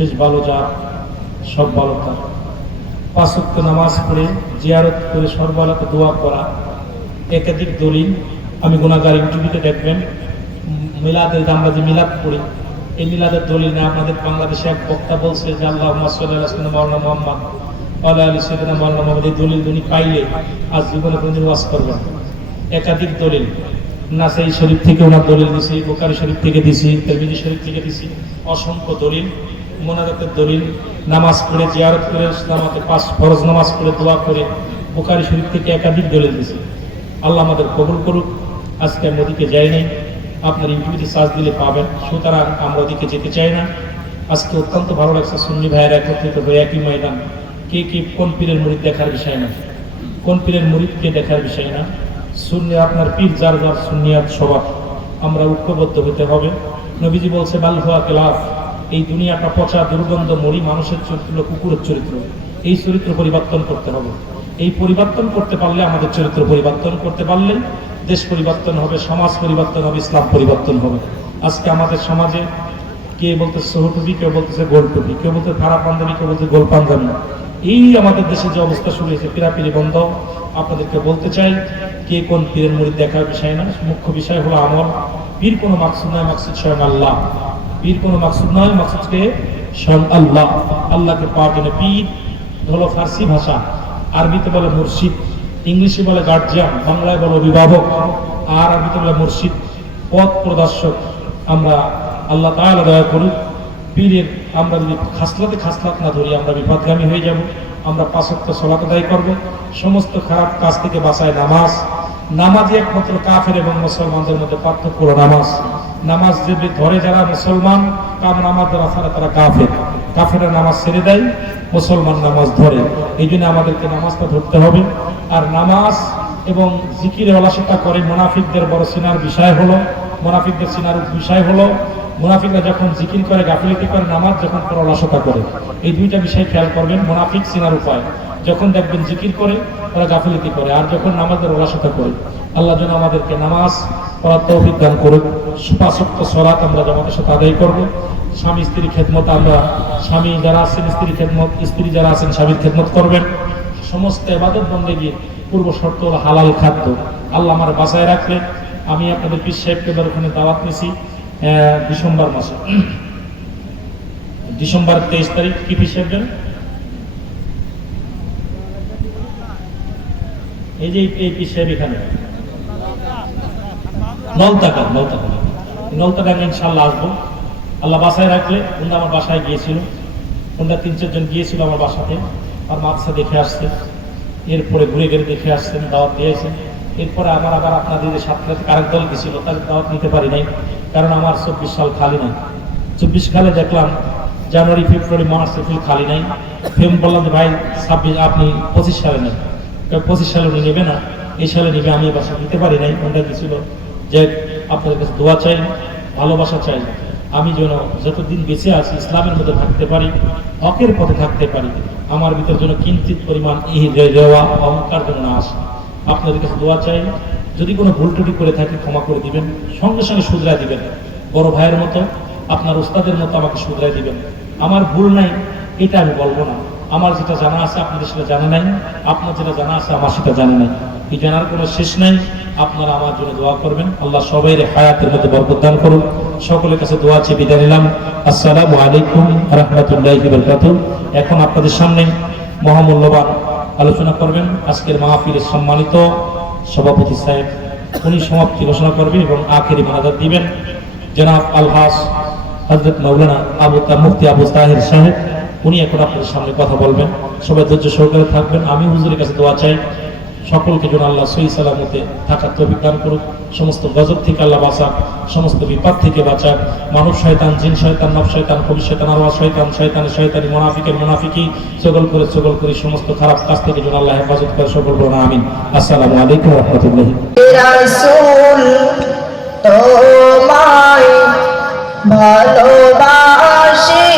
শেষ ভালো যার, সব ভালো তার। 5 ওয়াক্ত নামাজ পড়ে জিয়ারত করে সর্ববেলাতে দোয়া করা, একাধিক দলিল। আমি গুনাহগার, ইউটিউবে দেখবেন মিলাদের, আমরা যে মিলাদ পড়ি, এই মিলাদের দলিল না। আপনাদের বাংলাদেশে এক বক্তা বলছে যে আল্লাহুম্মা সাল্লি আলা সাইয়্যিদিনা মাওলানা মুহাম্মদ ওয়া আলা আলি সাইয়্যিদিনা মাওলানা মুহাম্মদ, এই দলিল উনি পাইলে আজ জীবনে কোনদিন ওয়াজ করবেন। একাধিক দলিল, নাসাই শরীফ থেকে ওনার দলিল দিছি, বুখারী শরীফ থেকে দিছি, তিরমিজি শরীফ থেকে দিছি, অসংখ্য দলিল। মোনাজাতের দলিল, নামাজ পড়ে জিয়ারত করে ইসলামাতে 5 ফরজ নামাজ পড়ে দোয়া করে বুখারী শরীফ থেকে একাধিক দলিল দিছি। আল্লাহ আমাদের কবুল করুক। আজকে আমি ওদিকে যাই নাই, আপনার ইউটিউবে সার্চ দিলে পাবেন। সুতরাং আমরা ওদিকে যেতে চাই না। আজকে অত্যন্ত ভালো লাগছে সুন্নি ভাইয়েরা একত্রিত হয়ে একই ময়দান। কে কোন পীরের মুরিদ দেখার বিষয় না, কোন পীরের মুরিদকে দেখার বিষয় না। সুন্নি আপনার পীর যার যার সুন্নিয়াত স্বভাব, আমরা ঐক্যবদ্ধ হতে হবে। নবীজি বলছে বাল হুয়া কিলাফ, এই দুনিয়াটা পচা দুর্গন্ধ মরি, মানুষের চরিত্র কুকুরের চরিত্র। এই চরিত্র পরিবর্তন করতে হবে। এই পরিবর্তন করতে পারলে, আমাদের চরিত্র পরিবর্তন করতে পারলে দেশ পরিবর্তন হবে, সমাজ পরিবর্তন হবে, ইসলাম পরিবর্তন হবে। আজকে আমাদের সমাজে কে বলতেছে সহটুপি, কেউ বলতেছে গোল টুপি, কেউ বলতে খারা পাঞ্জাবি, কেউ বলতে গোল পাঞ্জাবি। এই আমাদের দেশে যে অবস্থা শুরু হয়েছে, পিরাপিরি বন্ধ। আপনাদেরকে বলতে চাই, কে কোন পীরের মুরিদ দেখার বিষয় না, মুখ্য বিষয় হলো আমল। পীর কোনো মাকসুদ নয়, মাকসুদ স্বয়ং আল্লাহ। পীর কোনো মাকসুদ নয়, মাকসুদকে স্বয়ং আল্লাহ। আল্লাহকে পাওয়ার জন্য পীর হলো ফার্সি ভাষা, আরবিতে বলে মুর্শিদ, ইংলিশে বলে গার্জিয়ান, বাংলায় বলে অভিভাবক, আর আরবিতে বলে মুর্শিদ, পথ প্রদর্শক। আমরা আল্লাহ তাআলা দয়া করুক, পীরের আমরা যদি খাসলাত না ধরি, আমরা বিপদগামী হয়ে যাব। আমরা 5 ওয়াক্ত সালাত আদায় করব, সমস্ত খারাপ কাজ থেকে বাঁচায় নামাজ। নামাজই একমাত্র কাফের এবং মুসলমানদের মধ্যে পার্থক্য হলো নামাজ। নামাজ যে ধরে যারা মুসলমান, নামাজ যারা ছাড়া তারা কাফের। কাফেরা নামাজ ছেড়ে দেয়, মুসলমান নামাজ ধরে। এই জন্য আমাদেরকে নামাজটা ধরতে হবে। আর নামাজ এবং জিকিরে অলসতা করে মুনাফিকদের বড় সিনার বিষয় হলো, মুনাফিকদের সিনার বিষয় হলো, মুনাফিকরা যখন জিকির করে গাফিলতি করে, নামাজ যখন করে অলসতা করে। এই দুইটা বিষয় খেয়াল করবেন। মুনাফিক সিনার উপায়, যখন দেখবেন জিকির করে ওরা গাফিলতি করে, আর যখন নামাজের অলসতা করে। আল্লাহ যেন আমাদেরকে নামাজ পড়ার তৌফিক দান করুক। 5 ওয়াক্ত সালাত আমরা জামাতের সাথে আদায় করব। স্বামী স্ত্রী খেদমত, আমরা স্বামী যারা আছেন স্ত্রী খেদমত, স্ত্রী যারা আছেন স্বামীর খেদমত করবেন। সমস্ত ইবাদত বন্দেগীর পূর্ব শর্ত হলো হালাল খাদ্য। আল্লাহ আমার বাঁচায় রাখলে, আমি আপনাদের পীর সাহেবকে ওখানে দাওয়াত নিয়েছি ডিসেম্বর মাসে, ডিসেম্বর 23 তারিখ। কি পীর সাহেব? এই যে এই পীর সাহেব এখানে নলতাকা ইনশাআল্লাহ আসবো। আল্লাহ বাসায় রাখলে। ওনারা আমার বাসায় গিয়েছিল, ওনারা 3-4 জন গিয়েছিল আমার বাসাতে, আর মাদ্রাসা দেখে আসছে, এরপরে ঘুরে ঘুরে দেখে আসছেন, দাওয়াত দিয়েছেন। এরপরে আবার আপনাদের সাথে আরেক দল গেছিল, তাদের দাওয়াত নিতে পারি নাই, কারণ আমার 24 সাল খালি নাই। 24 সালে দেখলাম জানুয়ারি, ফেব্রুয়ারি, মার্চ, এপ্রিল খালি নাই। বললাম যে ভাই 26 আপনি 25 সালে নেন। 25 সালে উনি নেবে না, এই সালে নেবে। আমি বাসা নিতে পারি নাই। ওনারা গেছিল যে আপনাদের কাছে দোয়া চাই, ভালোবাসা চাই, আমি যেন যতদিন বেঁচে আছি ইসলামের মধ্যে থাকতে পারি, হকের পথে থাকতে পারি। আমার ভিতর যেন কিঞ্চিত পরিমাণ এই দেওয়া অহংকার যেন না আসে। আপনাদের কাছে দোয়া চাই। যদি কোনো ভুল ত্রুটি করে থাকি ক্ষমা করে দিবেন, সঙ্গে সঙ্গে শুধরায় দিবেন। বড় ভাইয়ের মতো, আপনার ওস্তাদের মতো আমাকে শুধরায় দিবেন। আমার ভুল নাই এটা আমি বলবো না। আমার যেটা জানা আছে আপনাদের সেটা জানা নাই, আপনার যেটা জানা আছে আমার সেটা জানা নাই। এই জানার কোনো শেষ নাই। আপনারা আমার জন্য দোয়া করবেন। আল্লাহ সবাইয়ের হায়াতের মধ্যে বরকত দান করুন। সকলের কাছে দোয়া চেয়ে বিদায় নিলাম। আসসালামু আলাইকুম ওয়া রাহমাতুল্লাহি ওয়া বারাকাতুহু। এখন আপনাদের সামনে মহামূল্যবান আলোচনা করবেন আজকের মাহফিলের সম্মানিত সভাপতি সাহেব। উনি সমাপ্তি ঘোষণা করবেন এবং আখেরি মোনাজাত দিবেন জনাব আলহাজ হযরত মাওলানা মুফতি আবু তাহের সাহেব। উনি এখন আপনাদের সামনে কথা বলবেন। সবাই ধৈর্য সহকারে থাকবেন। আমি হুজুরের কাছে দোয়া চাই, সকলকে যেন আল্লাহ সহি সালামতে থাকার তৌফিক দান করুক। সমস্ত গজব থেকে আল্লাহ বাঁচাক, সমস্ত বিপদ থেকে বাঁচাক। মানব শয়তান, জিন শয়তান, নফস শয়তান, কবি শয়তান, আরওয়াহ শয়তান, শয়তানের শয়তানি, মুনাফিকের মুনাফিকি, চগল করে সমস্ত খারাপ কাজ থেকে যেন আল্লাহ হেফাজত করে। সকল বলুন আমিন। আসসালামু আলাইকুম ওয়া রাহমাতুল্লাহি। রাসূল তোমায় ভালোবাসি।